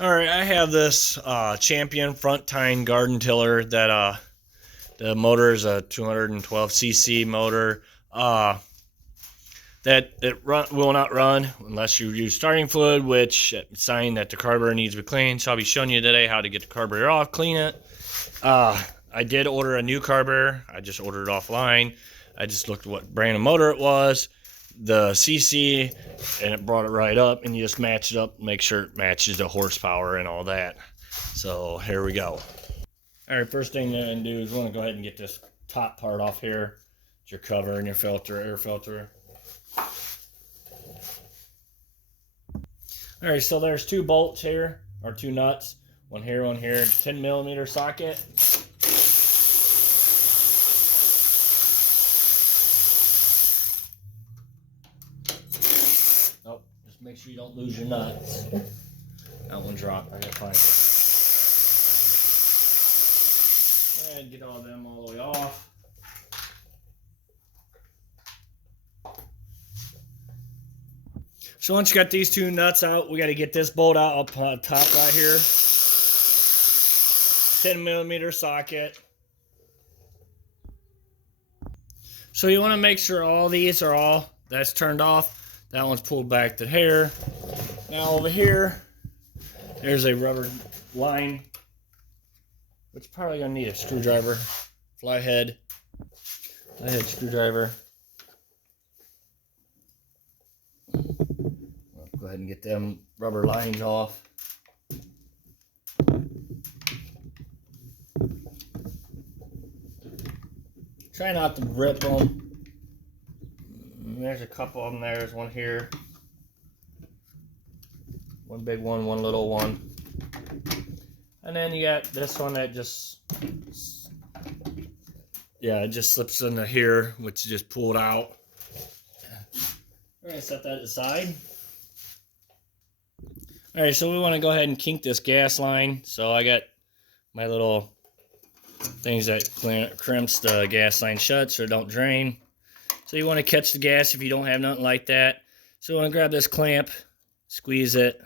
Alright, I have this Champion Front Tine garden tiller that the motor is a 212cc motor. That it will not run unless you use starting fluid, which sign that the carburetor needs to be cleaned. So I'll be showing you today how to get the carburetor off, clean it. I did order a new carburetor. I just ordered it offline. I just looked at what brand of motor it was, the CC, and it brought it right up, and you just match it up, make sure it matches the horsepower and all that. So here we go. All right, first thing you're gonna do is want to go ahead and get this top part off here. It's your cover and your filter, air filter. All right, so there's two bolts here, or two nuts. One here, 10mm socket. Oh, just make sure you don't lose your nuts. That one dropped, I gotta find it. And get all of them all the way off. So once you got these two nuts out, we got to get this bolt out up on top right here. 10mm socket. So you want to make sure all these are that's turned off. That one's pulled back to here. Now over here, there's a rubber line, which is probably gonna need a screwdriver, flathead screwdriver. Go ahead and get them rubber lines off. Try not to rip them. There's a couple of them there. There's one here. One big one, one little one. And then you got this one that just, it just slips into here, which is just pulled out. We're gonna set that aside. All right, so we want to go ahead and kink this gas line. So I got my little things that crimps the gas line shut so it don't drain. So you want to catch the gas if you don't have nothing like that. So you want to grab this clamp, squeeze it.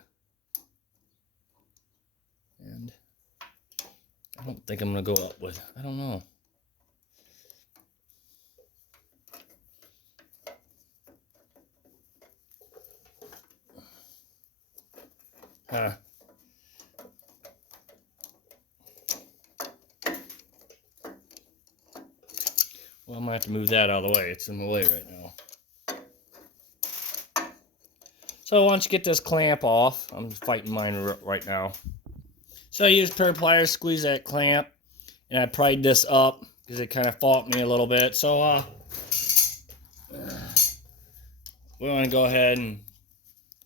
And I don't think I'm going to go up with, I don't know. Well, I'm going to have to move that out of the way. It's in the way right now. So once you get this clamp off, I'm fighting mine right now. So I use a pair of pliers, squeeze that clamp, and I pried this up because it kind of fought me a little bit. So we want to go ahead and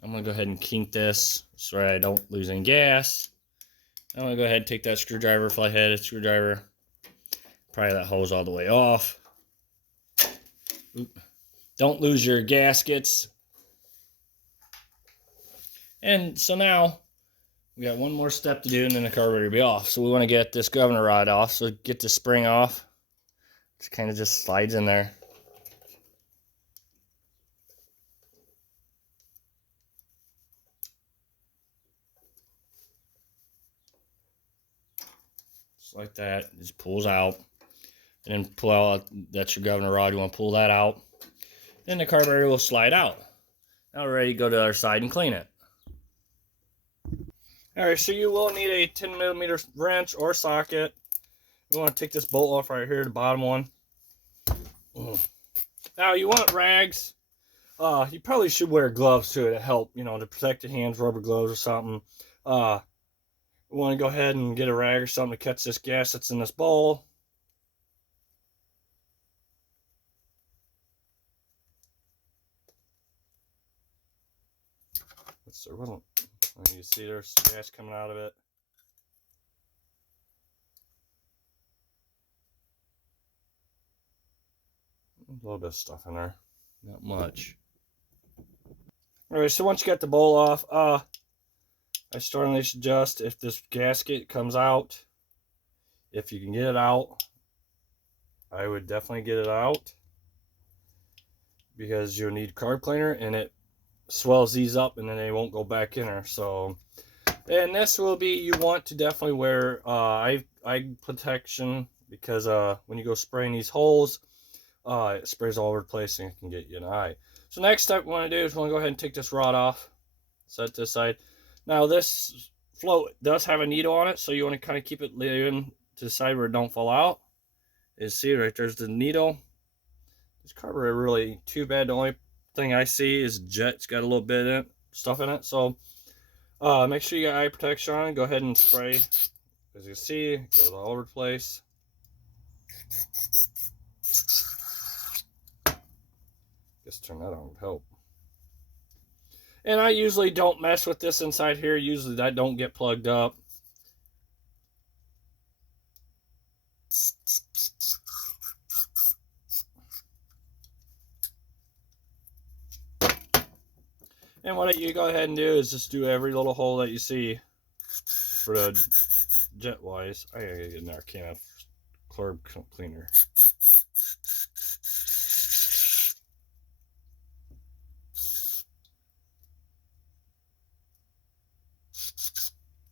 I'm going to go ahead and kink this so I don't lose any gas. I'm going to go ahead and take that screwdriver, flathead screwdriver, pry that hose all the way off. Don't lose your gaskets. And so now we got one more step to do and then the carburetor will be off. So we want to get this governor rod off. So get the spring off. It kind of just slides in there. Just like that. It just pulls out. And then pull out, that's your governor rod. You want to pull that out. Then the carburetor will slide out. Now we're ready to go to the other side and clean it. Alright, so you will need a 10mm wrench or socket. You want to take this bolt off right here, the bottom one. Now you want rags. You probably should wear gloves too to help, to protect your hands, rubber gloves or something. You want to go ahead and get a rag or something to catch this gas that's in this bowl. There wasn't. You see there's gas coming out of it. A little bit of stuff in there. Not much. Alright, so once you got the bowl off, I strongly suggest if this gasket comes out, if you can get it out, I would definitely get it out. Because you'll need carb cleaner and it swells these up and then they won't go back in there. So And this will be, you want to definitely wear eye protection, because when you go spraying these holes, it sprays all over the place and it can get you an eye. So next step we want to do is we want to go ahead and take this rod off, set this aside. Now this float does have a needle on it, so you want to kind of keep it leaning to the side where it don't fall out. Is see right there's the needle. This carburetor really too bad. The only thing I see is jet's got a little bit in it, stuff in it. So make sure you got eye protection on. Go ahead and spray. As you see, it goes all over the place. Guess turn that on would help. And I usually don't mess with this inside here. Usually that don't get plugged up. And what you go ahead and do is just do every little hole that you see for the jet wise. I gotta get in there. I can't have carb cleaner.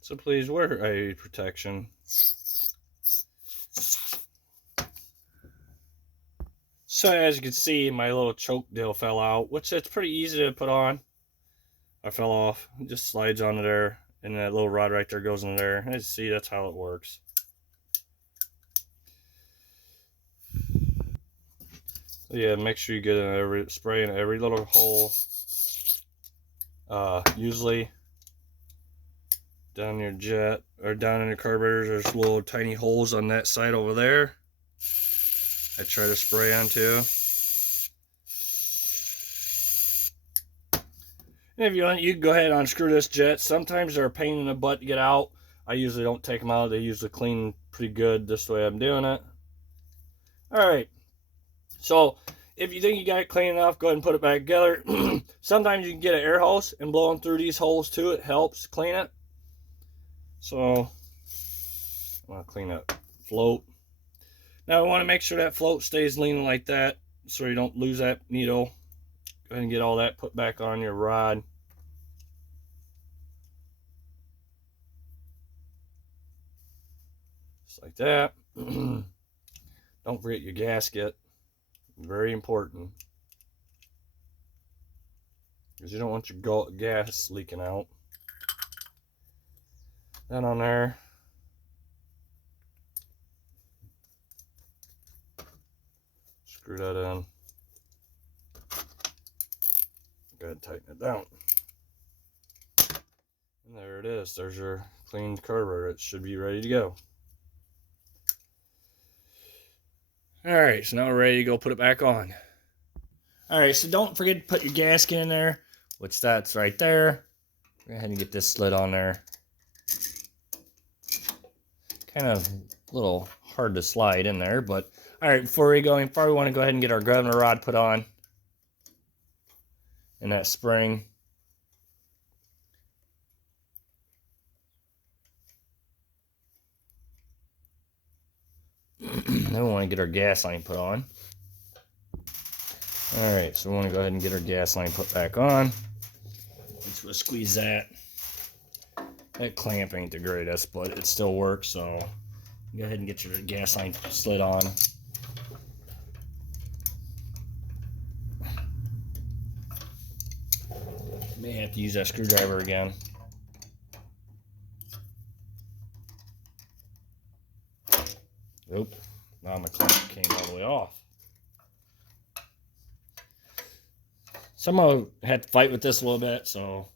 So please wear a protection. So as you can see, my little choke deal fell out, which it's pretty easy to put on. I fell off. It just slides onto there, and that little rod right there goes in there. As you see, that's how it works. So yeah, make sure you get in spray in every little hole. Usually down your jet or down in your carburetor, there's little tiny holes on that side over there. I try to spray onto. And if you want, you can go ahead and unscrew this jet. Sometimes they're a pain in the butt to get out. I usually don't take them out. They usually clean pretty good this way I'm doing it. Alright. So, if you think you got it clean enough, go ahead and put it back together. Sometimes you can get an air hose and blow them through these holes too. It helps clean it. So, I want to clean that float. Now, we want to make sure that float stays leaning like that so you don't lose that needle. Go ahead and get all that put back on your rod. Just like that. Don't forget your gasket. Very important. Because you don't want your gas leaking out. That on there. Screw that in. Go ahead and tighten it down. And there it is. There's your cleaned carburetor. It should be ready to go. Alright, so now we're ready to go put it back on. Alright, so don't forget to put your gasket in there, which that's right there. Go ahead and get this slid on there. Kind of a little hard to slide in there, but alright, before we go any far, we want to go ahead and get our governor rod put on. And that spring. Then we want to get our gas line put on. Alright, so we want to go ahead and get our gas line put back on. Let's go squeeze that. That clamp ain't the greatest, but it still works, so go ahead and get your gas line slid on. May have to use that screwdriver again. Nope. Now my clamp came all the way off. Somehow had to fight with this a little bit, so.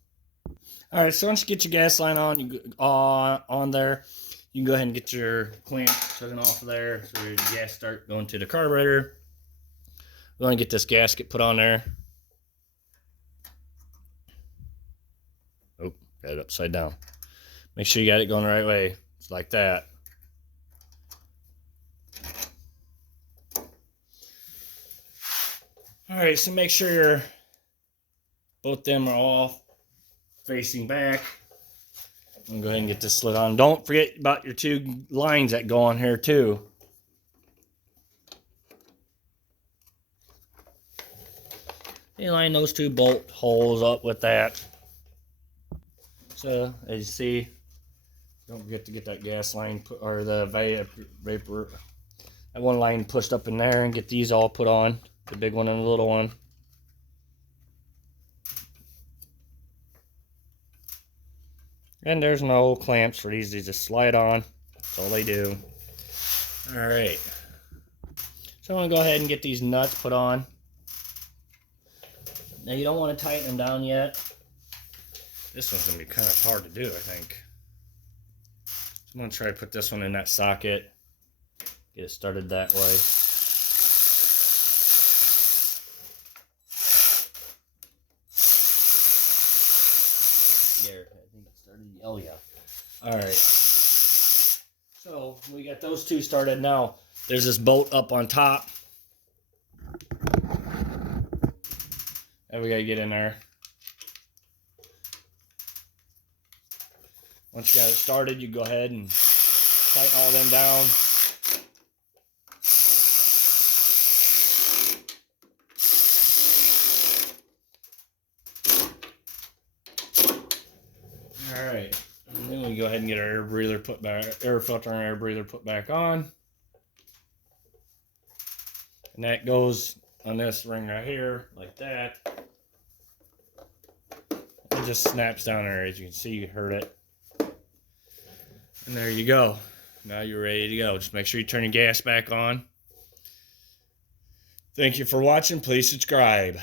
Alright, so once you get your gas line on there, you can go ahead and get your clamp taken off of there so your gas start going to the carburetor. We want to get this gasket put on there. Oh, got it upside down. Make sure you got it going the right way. It's like that. Alright, so make sure both them are all facing back. I'm gonna go ahead and get this slid on. Don't forget about your two lines that go on here too. You line those two bolt holes up with that. So as you see, don't forget to get that gas line or the vapor, that one line pushed up in there, and get these all put on, the big one and the little one. And there's no clamps for these. They just slide on. That's all they do. Alright. So I'm going to go ahead and get these nuts put on. Now you don't want to tighten them down yet. This one's going to be kind of hard to do, I think. So I'm going to try to put this one in that socket. Get it started that way. There, I think it started. Oh yeah. Alright. So we got those two started now. There's this bolt up on top. And we gotta get in there. Once you got it started, you go ahead and tighten all them down. Alright. And then we go ahead and get our air breather put back, air filter and air breather put back on. And that goes on this ring right here, like that. It just snaps down there, as you can see, you heard it. And there you go. Now you're ready to go. Just make sure you turn your gas back on. Thank you for watching. Please subscribe.